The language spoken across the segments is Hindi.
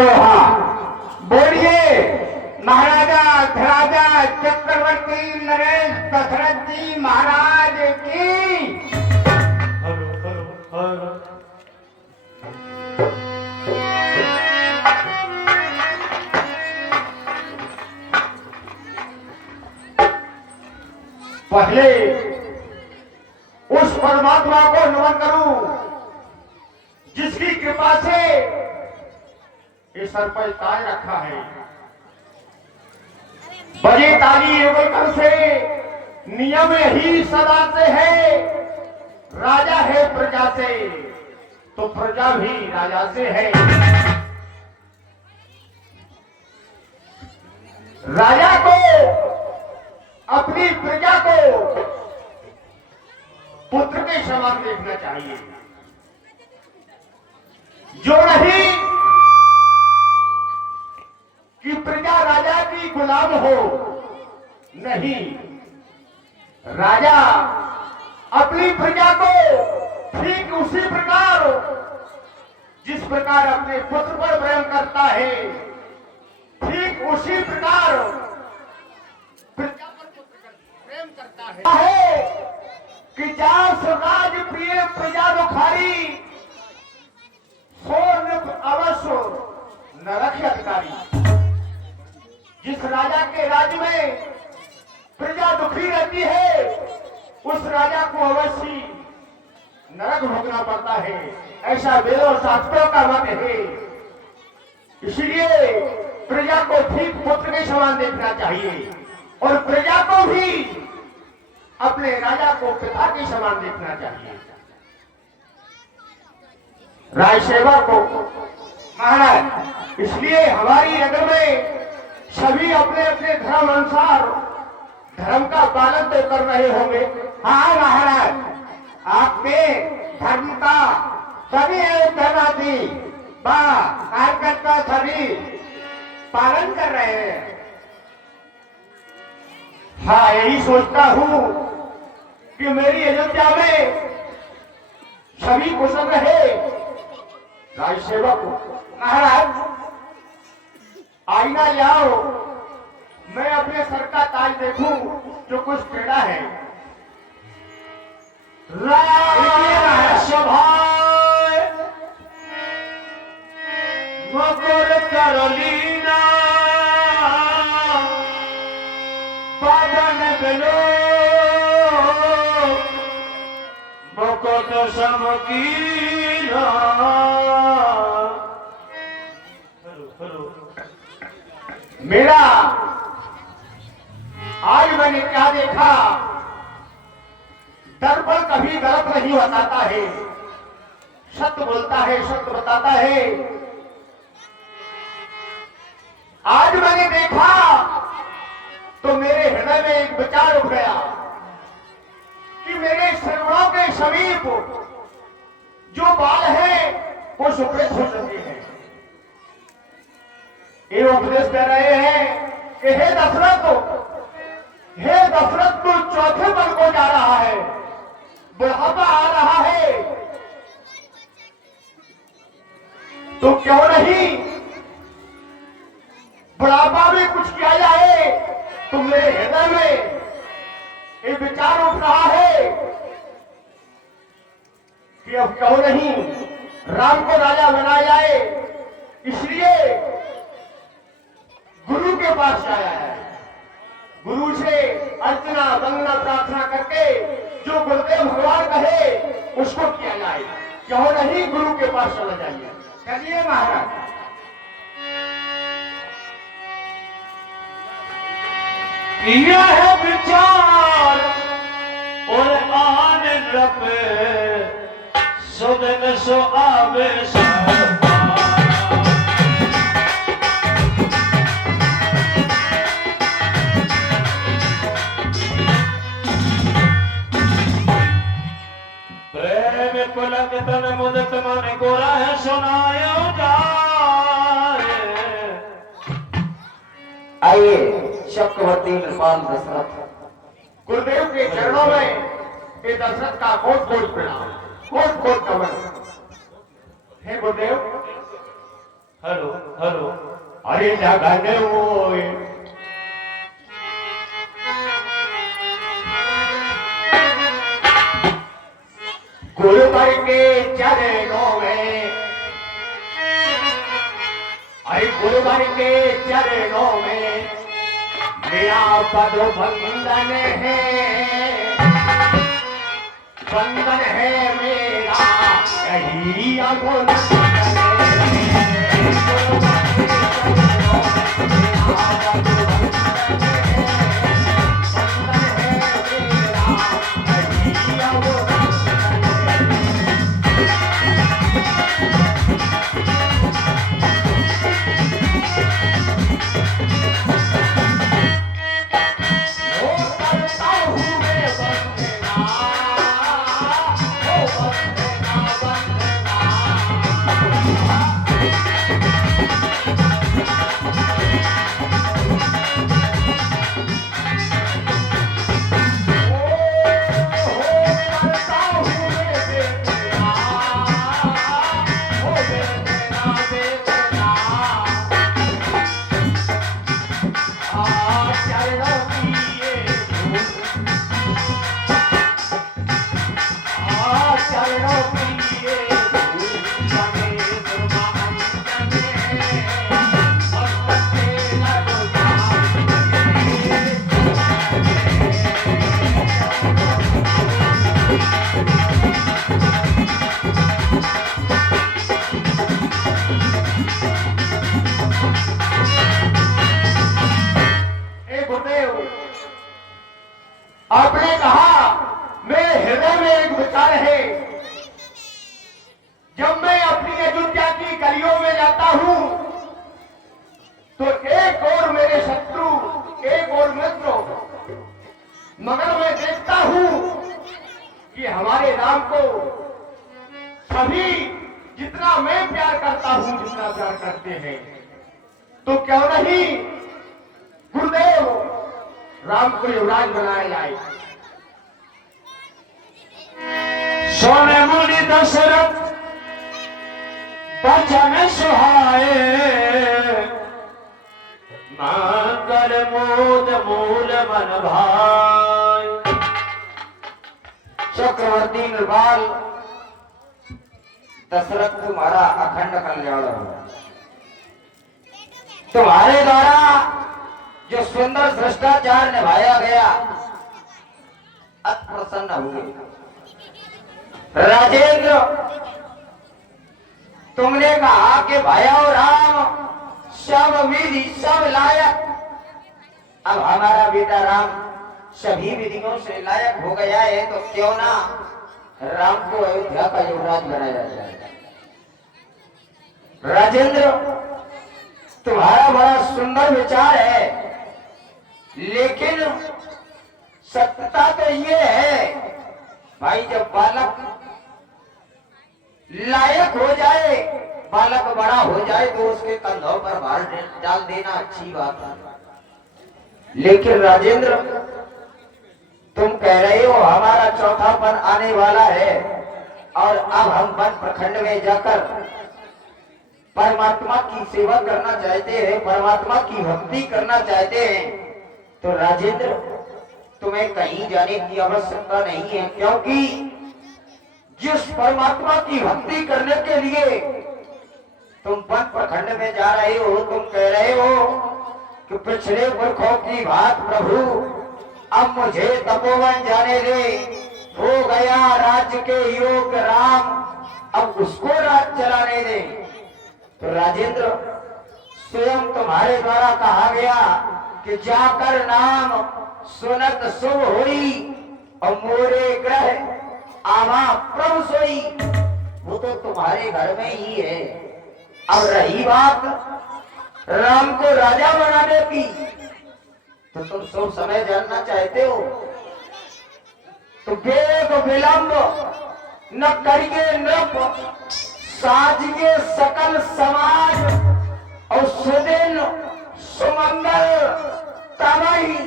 अमरोहा। बोलिए महाराजा धराजा चक्रवर्ती नरेश दशरथ जी महाराज की। Hello hello hello. पहले उस परमात्मा को नमन करूं जिसकी कृपा से इस सर पर ताज रखा है। बजे ताली युगल से नियम ही सदा से है। राजा है प्रजा से तो प्रजा भी राजा से है। राजा को अपनी प्रजा को पुत्र के समान देखना चाहिए। जो नहीं कि प्रजा राजा की गुलाम हो, नहीं, राजा अपनी प्रजा को ठीक उसी प्रकार जिस प्रकार अपने पुत्र पर प्रेम करता है, ठीक उसी प्रकार प्रजा पर प्रेम करता है कि जास राज प्रिय प्रजा दुखारी, सो नृप अवश्य नरक अधिकारी। जिस राजा के राज्य में प्रजा दुखी रहती है, उस राजा को अवश्य नरक भोगना पड़ता है, ऐसा वेदों शास्त्रों का मत है। इसलिए प्रजा को ठीक पुत्र के समान देखना चाहिए और प्रजा को भी अपने राजा को पिता के समान देखना चाहिए। राय सेवा को महाराज, इसलिए हमारी नगर में सभी अपने अपने धर्म अनुसार धर्म का पालन तो कर रहे होंगे। हाँ महाराज, आपके धर्म का सभी धर्मार्थी कार्यकर्ता सभी पालन कर रहे हैं। हाँ, यही सोचता हूं कि मेरी अयोध्या में सभी कुशल रहे। राय सेवक महाराज, आईना लाओ, मैं अपने सर का ताज देखूं जो कुछ टेढ़ा है। मकर करलीना पावन बेलो मकत समकीना। मेरा आज मैंने क्या देखा, दर्पण कभी गलत नहीं बताता है, सत्य बोलता है, सत्य बताता है। आज मैंने देखा तो मेरे हृदय में एक विचार उठ गया कि मेरे श्रवणों के समीप जो बाल है वो सुप्रित हो चुके हैं। ये उपदेश दे रहे हैं कि हे दशरथ, तू चौथे पद को जा रहा है, बुढ़ापा आ रहा है, तो क्यों नहीं बुढ़ापा में कुछ किया जाए। तो मेरे हृदय में ये विचार उठ रहा है कि अब क्यों नहीं राम को राजा बनाया जाए। इसलिए गुरु के पास आया है, गुरु से अर्चना वंदना प्रार्थना करके जो गुरुदेव भगवान कहे उसको किया जाए। क्यों नहीं गुरु के पास चला जाइए। चलिए महाराज। यह विचार और आन रपे सुदन सो आवे प्रेम पुलक तन मुदत मन को रह सुनायो जाए। आइए चक्रवर्ती नृपाल दशरथ, गुरुदेव के चरणों में ये दशरथ का कोट कोट प्रणाम, कोट कोट कमल। हे गुरुदेव, हेलो हेलो अरे जगन ओए गुरुवर के चरणों में, अरे गुरुवर के चरणों में मेरा पद बंधन है, बंधन है मेरा कहीं अगुन आपने कहा मेरे हृदय में एक विचार है, जब मैं अपनी अयोध्या की गलियों में जाता हूं तो एक और मेरे शत्रु एक और मित्र, मगर मैं देखता हूं कि हमारे राम को सभी जितना मैं प्यार करता हूं जितना प्यार करते हैं, तो क्यों नहीं गुरुदेव राम को युवराज बनाया जाए। सोने मुनि दशरथ बचन सुहाए, मंगल मोद मूल मन भाई। चक्रवर्ती निर्बाल दशरथ तुम्हारा अखंड कल्याण हो। तुम्हारे द्वारा जो सुंदर भ्रष्टाचार निभाया गया अत प्रसन्न हुए। राजेंद्र तुमने कहा कि भाइयों राम सब विधि सब लायक, अब हमारा बेटा राम सभी विधियों से लायक हो गया है, तो क्यों ना राम को अयोध्या का युवराज बनाया जाए। राजेंद्र तुम्हारा बड़ा सुंदर विचार है, लेकिन सत्यता तो ये है भाई, जब बालक लायक हो जाए, बालक बड़ा हो जाए तो उसके कंधों पर भार डाल देना अच्छी बात है। लेकिन राजेंद्र तुम कह रहे हो हमारा चौथापन आने वाला है और अब हम वन प्रखंड में जाकर परमात्मा की सेवा करना चाहते हैं, परमात्मा की भक्ति करना चाहते हैं, तो राजेंद्र तुम्हें कहीं जाने की आवश्यकता नहीं है, क्योंकि जिस परमात्मा की भक्ति करने के लिए तुम वन प्रखंड में जा रहे हो, तुम कह रहे हो कि पिछले पुरखों की बात प्रभु अब मुझे तपोवन जाने दे, हो गया राज्य के योग राम, अब उसको राज चलाने दे। तो राजेंद्र स्वयं तुम्हारे द्वारा कहा गया कि जाकर नाम सुनत शुभ हुई और मोरे ग्रह आवा प्रभु सोई, वो तो तुम्हारे घर में ही है। अब रही बात राम को राजा बनाने की, तो तुम सब समय जानना चाहते हो, तो वेद विलंब न करिए नृप, साजिए सकल समाज और सुदिन सुमंगल तमहि,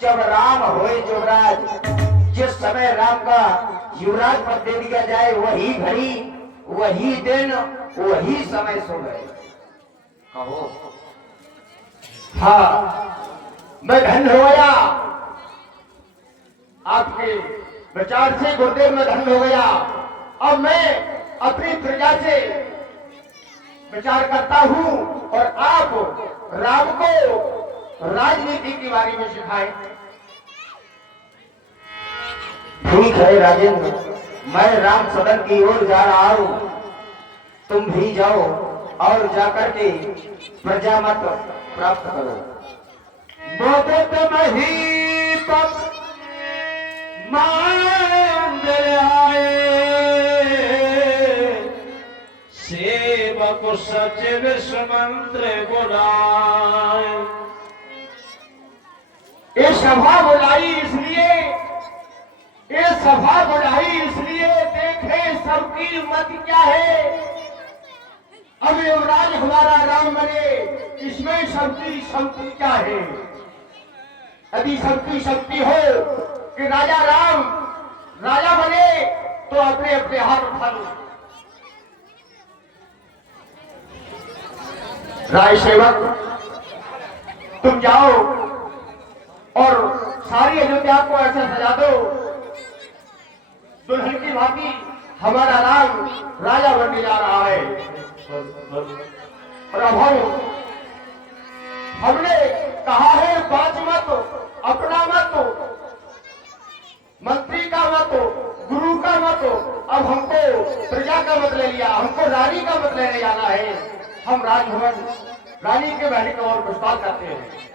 जब राम होए युवराज। जिस समय राम का युवराज पद दे दिया जाए, वही घड़ी वही दिन वही समय सो गए। कहो। हाँ, मैं धन्य हो गया, आपके विचार से गुरुदेव में धन्य हो गया। अब मैं अपनी प्रजा से विचार करता हूँ और आप राम को राजनीति के बारे में सिखाएं। ठीक है राजेंद्र, मैं राम सदन की ओर जा रहा हूँ, तुम भी जाओ और जाकर के प्रजा मत प्राप्त करो। मदद महीपत मांदर आए, सेवक सचिव सुमंत्र बुलाए। ये सभा बुलाई इसलिए, ये सभा बुलाई इसलिए देखे सबकी मत क्या है। अब युवराज हमारा राम बने, इसमें सबकी शक्ति क्या है। यदि सबकी शक्ति हो कि राजा राम राजा बने तो अपने अपने हाथ उठा लो। राय सेवक तुम जाओ और सारी अयोध्या को ऐसा सजा दो दुल्हन की भांति हमारा राम राजा बनने जा रहा है। और अब हमने कहा है पांच मत, अपना मत, मंत्री का मत, गुरु का मत, अब हमको प्रजा का मत ले लिया, हमको रानी का मत लेने जाना है। हम राजभवन रानी के महल की ओर प्रस्ताव करते हैं।